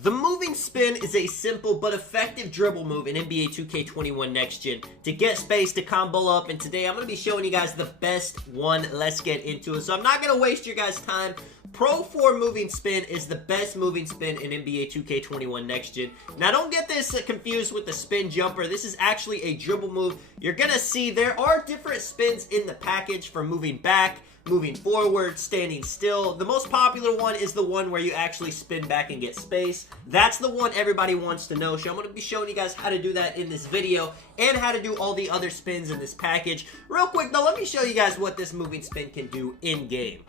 The moving spin is a simple but effective dribble move in NBA 2K21 Next Gen to get space to combo up, and today I'm going to be showing you guys the best one. Let's get into it. So I'm not going to waste your guys' time. Pro 4 moving spin is the best moving spin in NBA 2K21 Next Gen. Now don't get this confused with the spin jumper. This is actually a dribble move. You're going to see there are different spins in the package for moving back, moving forward, standing still. The most popular one is the one where you actually spin back and get space. That's the one everybody wants to know. So I'm going to be showing you guys how to do that in this video and how to do all the other spins in this package. Real quick though, let me show you guys what this moving spin can do in game.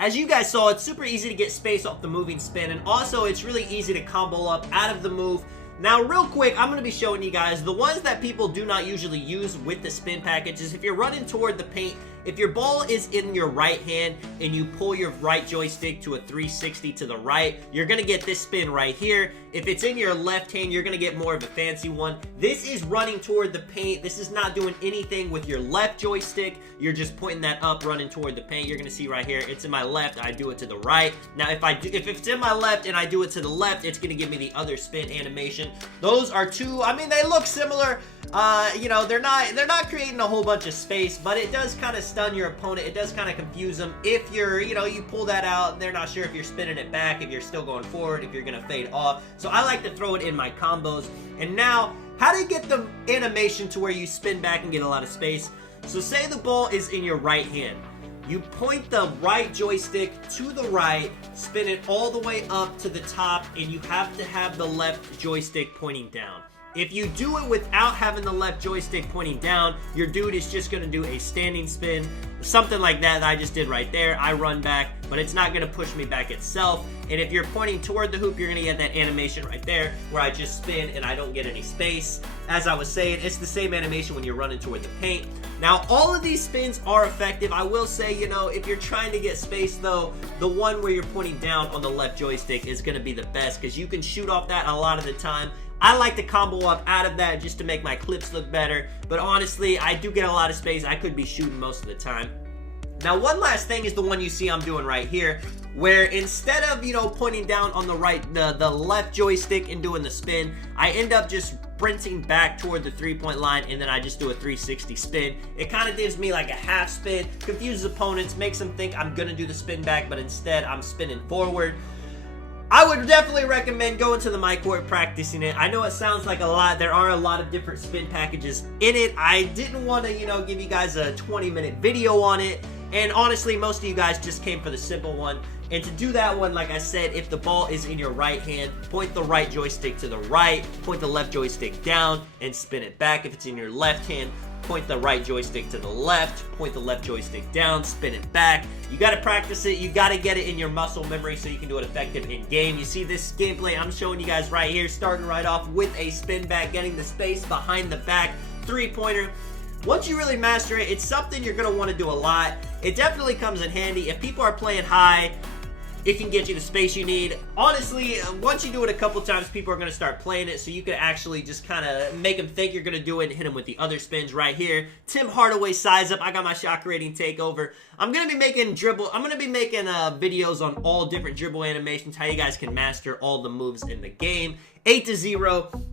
As you guys saw, it's super easy to get space off the moving spin, and also it's really easy to combo up out of the move. Now, real quick, I'm going to be showing you guys the ones that people do not usually use with the spin package is if you're running toward the paint, if your ball is in your right hand and you pull your right joystick to a 360 to the right, you're going to get this spin right here. If it's in your left hand, you're going to get more of a fancy one. This is running toward the paint. This is not doing anything with your left joystick. You're just pointing that up, running toward the paint. You're going to see right here, it's in my left. I do it to the right. Now, if it's in my left and I do it to the left, it's going to give me the other spin animation. Those are two, I mean, they look similar. You know, they're not creating a whole bunch of space, but it does kind of stun your opponent. It does kind of confuse them. If you're, you know, you pull that out, they're not sure if you're spinning it back, if you're still going forward, if you're going to fade off. So I like to throw it in my combos. And now, how to get the animation to where you spin back and get a lot of space. So say the ball is in your right hand. You point the right joystick to the right, spin it all the way up to the top, and you have to have the left joystick pointing down. If you do it without having the left joystick pointing down, your dude is just going to do a standing spin, something like that I just did right there. I run back, but it's not going to push me back itself. And if you're pointing toward the hoop, you're going to get that animation right there where I just spin and I don't get any space. As I was saying, it's the same animation when you're running toward the paint. Now, all of these spins are effective. I will say, you know, if you're trying to get space, though, the one where you're pointing down on the left joystick is going to be the best because you can shoot off that a lot of the time. I like to combo up out of that just to make my clips look better, but honestly, I do get a lot of space. I could be shooting most of the time. Now, one last thing is the one you see I'm doing right here, where instead of, you know, pointing down on the right, the left joystick and doing the spin, I end up just sprinting back toward the three-point line, and then I just do a 360 spin. It kind of gives me like a half spin, confuses opponents, makes them think I'm gonna do the spin back, but instead I'm spinning forward. I would definitely recommend going to the my court, practicing it. I know it sounds like a lot. There are a lot of different spin packages in it. I didn't want to, you know, give you guys a 20-minute video on it. And honestly, most of you guys just came for the simple one. And to do that one, like I said, if the ball is in your right hand, point the right joystick to the right, point the left joystick down, and spin it back. If it's in your left hand, point the right joystick to the left, point the left joystick down, spin it back. You got to practice it. You got to get it in your muscle memory so you can do it effective in game. You see this gameplay I'm showing you guys right here, starting right off with a spin back, getting the space behind the back, three-pointer. Once you really master it, it's something you're going to want to do a lot. It definitely comes in handy. If people are playing high, it can get you the space you need. Honestly, once you do it a couple times, people are going to start playing it, so you can actually just kind of make them think you're going to do it and hit them with the other spins right here. Tim Hardaway size up. I got my shot creating takeover. I'm going to be making videos on all different dribble animations, how you guys can master all the moves in the game. 8-0.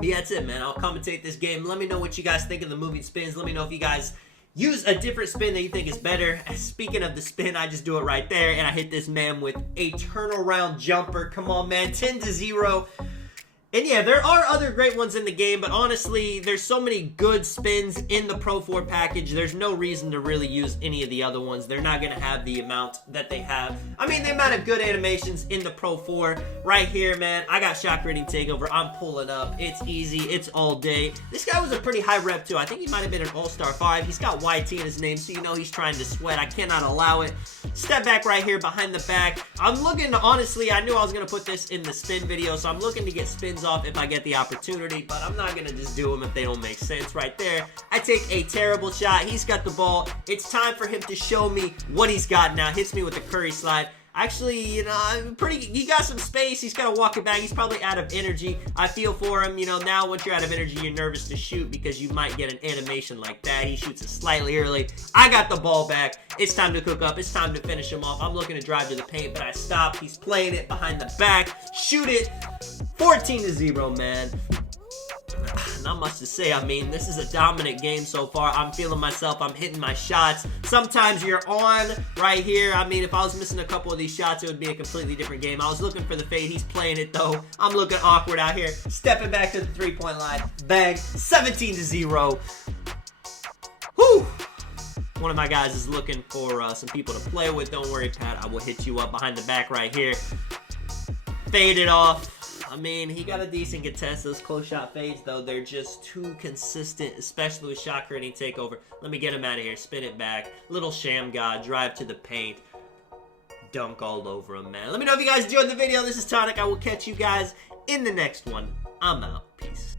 Yeah, that's it, man. I'll commentate this game. Let me know what you guys think of the moving spins. Let me know if you guys use a different spin that you think is better. Speaking of the spin, I just do it right there, and I hit this man with a turnaround jumper. Come on, man. 10-0. And yeah, there are other great ones in the game, but honestly, there's so many good spins in the Pro 4 package, there's no reason to really use any of the other ones. They're not going to have the amount that they have. I mean, the amount of good animations in the Pro 4 right here, man. I got Shock Rating Takeover. I'm pulling up. It's easy. It's all day. This guy was a pretty high rep, too. I think he might have been an All-Star 5. He's got YT in his name, so you know he's trying to sweat. I cannot allow it. Step back right here behind the back. I'm looking to, honestly, I knew I was going to put this in the spin video, so I'm looking to get spins off if I get the opportunity, but I'm not gonna just do them if they don't make sense. Right there, I take a terrible shot. He's got the ball. It's time for him to show me what he's got now. Hits me with the Curry slide. Actually, you know, he got some space. He's got to walk it back. He's probably out of energy. I feel for him. You know, now once you're out of energy, you're nervous to shoot because you might get an animation like that. He shoots it slightly early. I got the ball back. It's time to cook up. It's time to finish him off. I'm looking to drive to the paint, but I stop. He's playing it behind the back. Shoot it. 14-0, man. Not much to say. I mean, this is a dominant game so far. I'm feeling myself. I'm hitting my shots. Sometimes you're on right here. I mean, if I was missing a couple of these shots, it would be a completely different game. I was looking for the fade. He's playing it, though. I'm looking awkward out here. Stepping back to the three-point line. Bang. 17-0. Whew. One of my guys is looking for some people to play with. Don't worry, Pat. I will hit you up behind the back right here. Fade it off. I mean, he got a decent contest. Those close shot fades, though, they're just too consistent, especially with Shock Rating Takeover. Let me get him out of here. Spin it back. Little sham god. Drive to the paint. Dunk all over him, man. Let me know if you guys enjoyed the video. This is Tonic. I will catch you guys in the next one. I'm out. Peace.